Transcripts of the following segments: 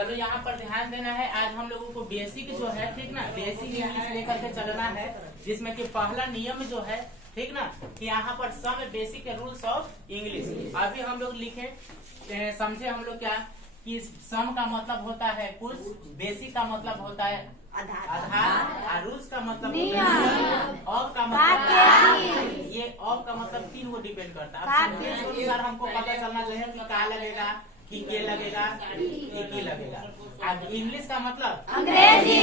चलो यहाँ पर ध्यान देना है। आज हम लोगों को बेसिक जो है, ठीक ना, बेसिक इंग्लिश लेकर के चलना है, जिसमें कि पहला नियम जो है, ठीक ना, कि यहाँ पर some basic rules of English. अभी हम लोग लिखे समझे हम लोग क्या कि सम का मतलब होता है कुछ, बेसिक का मतलब होता है आधार, रूल्स का मतलब ऑफ का मतलब ये ऑफ का मतलब 3 को डिपेंड करता है। अब सेंटेंस के अनुसार हमको पता चलना चाहिए कि का लगेगा, कि के लगेगा, कि की लगेगा। अब इंग्लिश का मतलब अंग्रेजी।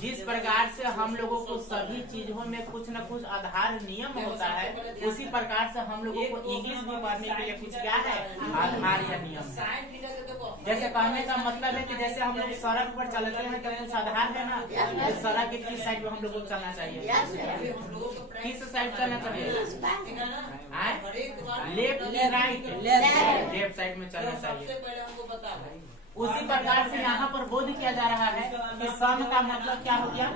जिस प्रकार से हम लोगों को सभी चीजों में कुछ न कुछ आधार नियम होता है, उसी प्रकार से हम लोगों को इंग्लिश भी पढ़ने के लिए कुछ क्या है, आधार या नियम है। जैसे कहने का मतलब है कि जैसे हम लोग सड़क पर चलते हैं तो कुछ आधार है ना, तो सड़क के किस साइड में हम लोग को चलना चाहिए, किस साइड चलना चाहिए, लेफ्ट या राइट, लेफ्ट साइड में चलना चाहिए। उसी प्रकार से यहाँ पर बोध किया जा रहा है कि सम का मतलब क्या हो गया,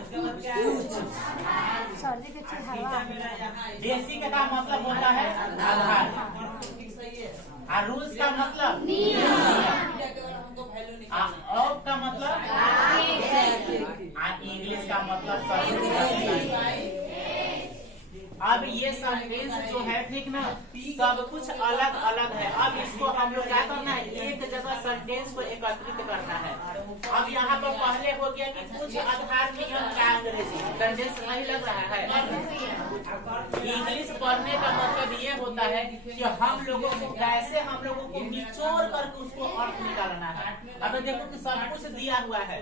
बेसिक का मतलब होता है आधार, और रूल्स का मतलब ऑफ का मतलब, और इंग्लिश का मतलब। अब ये सेंटेंस जो है, ठीक ना, सब कुछ अलग अलग है। अब इसको हम लोग क्या करना है, एक जगह सेंटेंस को एकत्रित करना है। अब यहाँ पर पहले हो गया कि कुछ आधार नियम का अंग्रेजी सेंटेंस नहीं लग रहा है। इंग्लिश पढ़ने का मतलब ये होता है कि हम लोगों को कैसे हम लोगों को निचोड़ करके उसको अर्थ निकालना है। अब देखो कि सब कुछ दिया हुआ है,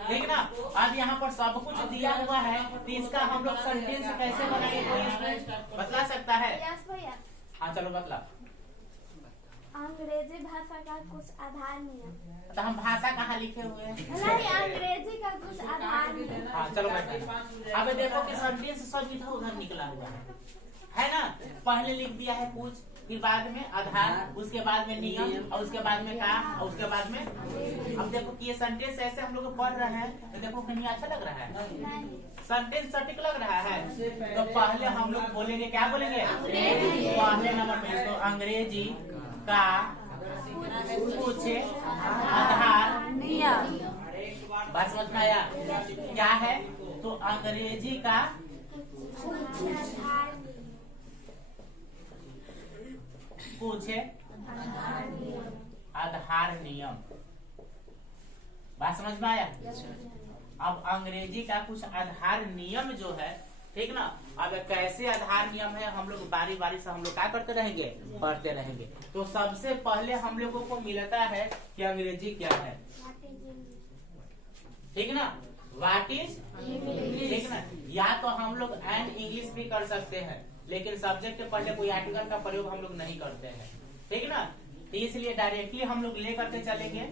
ठीक ना। अब यहाँ पर सब कुछ दिया हुआ है, तो इसका हम लोग सेंटेंस कैसे बनाएंगे, कोई इसमें बतला सकता है? हाँ चलो बतला। अंग्रेजी भाषा का कुछ आधार नियम। तो हम भाषा कहाँ लिखे हुए हैं? नहीं, अंग्रेजी का कुछ आधार नियम। हाँ चलो बैठो। अब देखो कि सेंटेंस सब इधर उधर निकला हुआ है ना। पहले लिख दिया है कुछ, फिर बाद में आधार, उसके बाद में नियम, और उसके बाद में का, और उसके बाद में। अब देखो कि ये सेंटेंस ऐसे हम लोग पढ़ रहे हैं, तो देखो कितनी अच्छा लग रहा है, सेंटेंस सटीक लग रहा है। तो पहले हम लोग बोलेंगे, क्या बोलेंगे, पहले नंबर में इसको अंग्रेजी का कुछ आधार नियम। बात समझ में आया क्या है? तो अंग्रेजी का कुछ आधार नियम। बात समझ में आया? अब अंग्रेजी का कुछ आधार नियम जो है, ठीक ना, अब कैसे आधार नियम है हम लोग बारी बारी से हम लोग क्या करते रहेंगे, पढ़ते रहेंगे। तो सबसे पहले हम लोगों को मिलता है कि अंग्रेजी क्या है, ठीक ना, व्हाट इज, ठीक ना। या तो हम लोग एंड इंग्लिश भी कर सकते हैं, लेकिन सब्जेक्ट के पहले कोई आर्टिकल का प्रयोग हम लोग नहीं करते हैं, ठीक ना। तो इसलिए डायरेक्टली हम लोग ले करके चलेंगे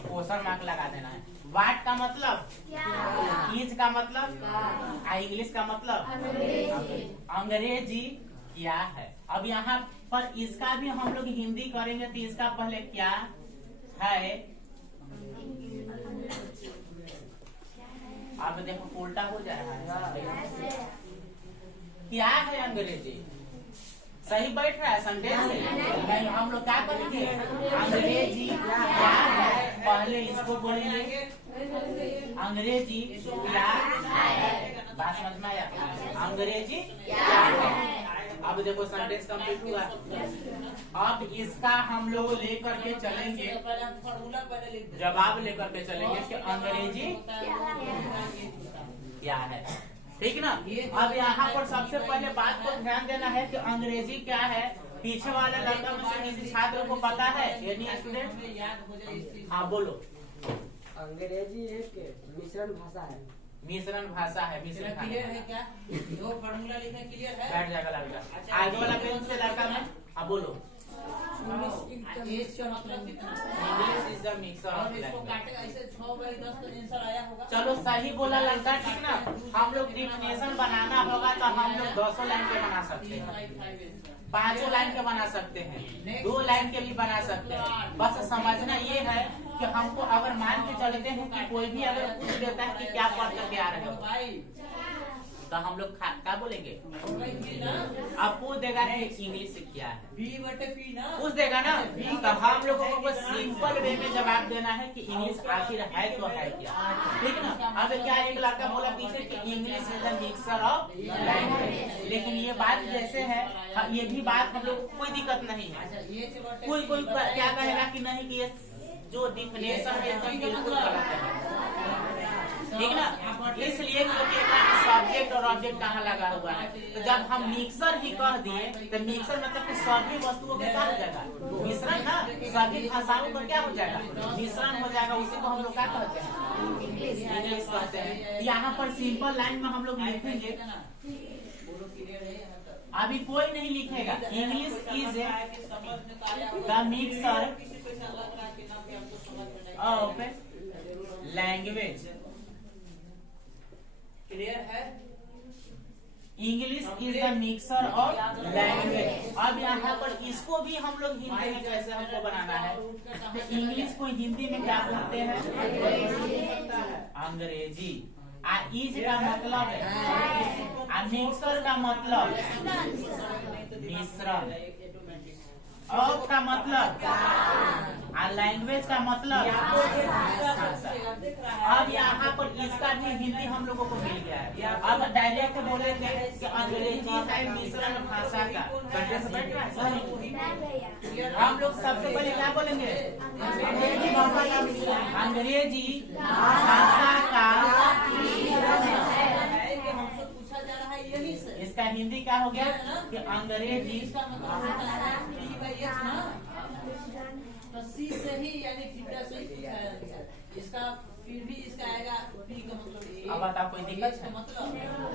क्वेश्चन मार्क लगा देना है। व्हाट का मतलब, इज का मतलब, इंग्लिश का मतलब अंग्रेजी क्या है। अब यहाँ पर इसका भी हम लोग हिंदी करेंगे, तो इसका पहले क्या है, अब देखो उल्टा हो जाएगा। क्या है अंग्रेजी, सही बैठ रहा है सेंटेंस से? नहीं, हम लोग क्या करेंगे, अंग्रेजी क्या है, पहले इसको बोलेंगे अंग्रेजी क्या है। बात समझ में आया? अंग्रेजी क्या है। अब देखो सेंटेंस कंप्लीट हुआ। अब इसका हम लोग लेकर के चलेंगे, जवाब लेकर के चलेंगे कि अंग्रेजी क्या है, ठीक ना। अब यहाँ पर सबसे पहले बात को ध्यान देना है कि अंग्रेजी क्या है। पीछे वाले लड़का में से किसी छात्र को पता है, एनी स्टूडेंट? हाँ बोलो। अंग्रेजी एक मिश्रण भाषा है। मिश्रण भाषा है, मिश्रण क्लियर है क्या? जो फॉर्मूला लिखा क्लियर है? बैठ जाएगा लड़का। आगे वाला पेन से लड़का में, हाँ बोलो। इंग्लिश का मतलब कितना? English is the mixer of इसको काटे ऐसे 6 बाई 10 तो आंसर आया होगा। चलो सही बोला लड़का, ठीक ना। हम लोग डिफिनेशन बनाना होगा तो हम लोग 200 लाइन के बना सकते हैं, 5 लाइन के बना सकते हैं, 2 लाइन के भी बना सकते हैं। बस समझना ये है कि हमको अगर मान के चलते हैं कि कोई भी अगर पूछ देता है कि क्या पढ़ करके आ रहे हो, तो हम लोग क्या बोलेंगे? भाई पी ना अब पूछ देगा कि इंग्लिश क्या है, बी बटे पी ना पूछ देगा ना। तो हम लोगों को सिंपल वे में जवाब देना है कि इंग्लिश आखिर है तो है क्या, ठीक ना। अब क्या एक लड़का बोला पीछे कि English is the mixer of language, लेकिन ये बात जैसे है, ये भी बात हम लोग कोई दिक्कत नहीं है। अच्छा ये बटे कोई कोई क्या कहेगा कि नहीं कि ये जो डिफिनेशन है एकदम बिल्कुल गलत है, ठीक ना। इसलिए क्योंकि सब्जेक्ट और ऑब्जेक्ट कहाँ लगा हुआ है, तो जब हम मिक्सर ही कह दिए तो मिक्सर मतलब कि सभी वस्तुओं का क्या हो जाएगा? मिश्रण ना, सभी भाषाओं का क्या हो जाएगा? मिश्रण हो जाएगा। उसी को हम लोग क्या कहते हैं? इंग्लिश कहते हैं। यहाँ पर सिंपल लाइन में हम लोग लिखेंगे, अभी कोई नहीं लिखेगा English is the mixer of language. Clear है? English is the mixer of language. अब यहाँ पर इसको भी हम लोग हिंदी में कैसे हमको बनाना है, तो इंग्लिश को हिंदी में क्या बोलते हैं? अंग्रेजी। इज का मतलब है, मिक्सर का मतलब मिश्रण, ऑफ का मतलब, लैंग्वेज का मतलब। अब यहाँ पर इसका भी हिंदी हम लोगों को मिल गया है। अब डायरेक्ट बोलेंगे कि अंग्रेजी है मिश्रण भाषा का। कंटे से बैठ रहा है, हम लोग सबसे पहले क्या बोलेंगे? अंग्रेजी भाषा का मिश्रण, अंग्रेजी भाषा का हमसे पूछा जा रहा है यही से। इसका हिंदी क्या हो गया कि अंग्रेजी इसका मतलब P/H ना, तो C से ही यानी थीटा से ही पूछा गया। इसका फिर भी इसका आएगा P का मतलब A। अब बताओ कोई दिक्कत है? मतलब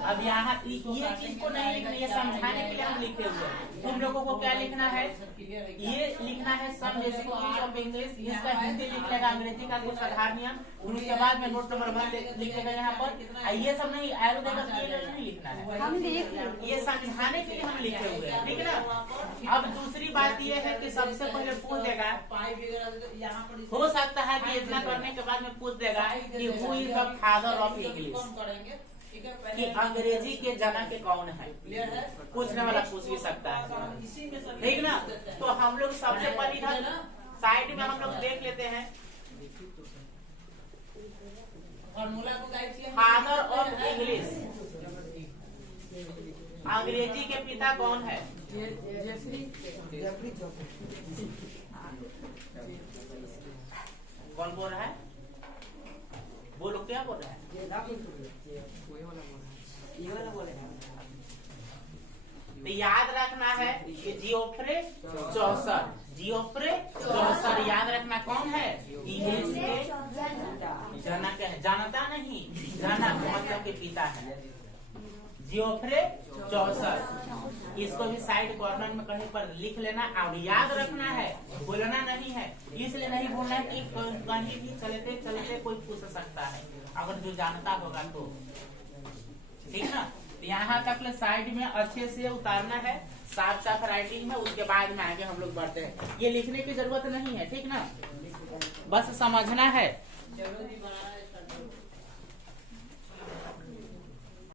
अब यहाँ ये चीज को नहीं लिखना, ये समझाने के लिए हम लिखे हुए हैं। तुम लोगों को क्या लिखना है? ये लिखना है some basic use of English. इसका हिंदी लिख लेगा अंग्रेजी का कुछ आधार नियम, उसके बाद में नोट नंबर 1 लिखेगा यहाँ पर। ये सब नहीं, एरो देगा तो ये नहीं लिखना है, ये समझाने के लिए हम लिखे हुए हैं, ठीक है ना। अब दूसरी बात ये है कि सबसे पहले पूछ देगा, यहाँ पर हो सकता है कि इतना करने के बाद में पूछ देगा कि who is the father of English, करेंगे, ठीक है। कि अंग्रेजी के जनक कौन है। क्लियर है? पूछने वाला पूछ भी सकता है, इसी में सब ठीक ना। तो हम लोग सबसे पहले इधर साइड में हम लोग देख लेते हैं फॉर्मूला को गाइड किया। फादर ऑफ इंग्लिश, अंग्रेजी के पिता कौन है? कौन बोल रहा है? बोलो क्या बोल रहा है? तो याद रखना है कि जियोफ्रे चौसर, जियोफ्रे चौसर याद रखना कौन है? इंग्लिश के जनक है, जानता नहीं, जनक मतलब के पिता है, जियोफ्रे चौसर। इसको भी साइड कॉर्नर में कहीं पर लिख लेना और याद रखना है, बोलना नहीं है। इसलिए नहीं बोलना है कि कहीं भी चलते चलते कोई पूछ सकता है, अगर जो जानता होगा तो, ठीक ना। यहाँ तक साइड में अच्छे से उतारना है, साफ साफ राइटिंग में, उसके बाद में आगे हम लोग बढ़ते हैं। ये लिखने की जरूरत नहीं है, ठीक ना, बस समझना है। जरूरी बनाना है।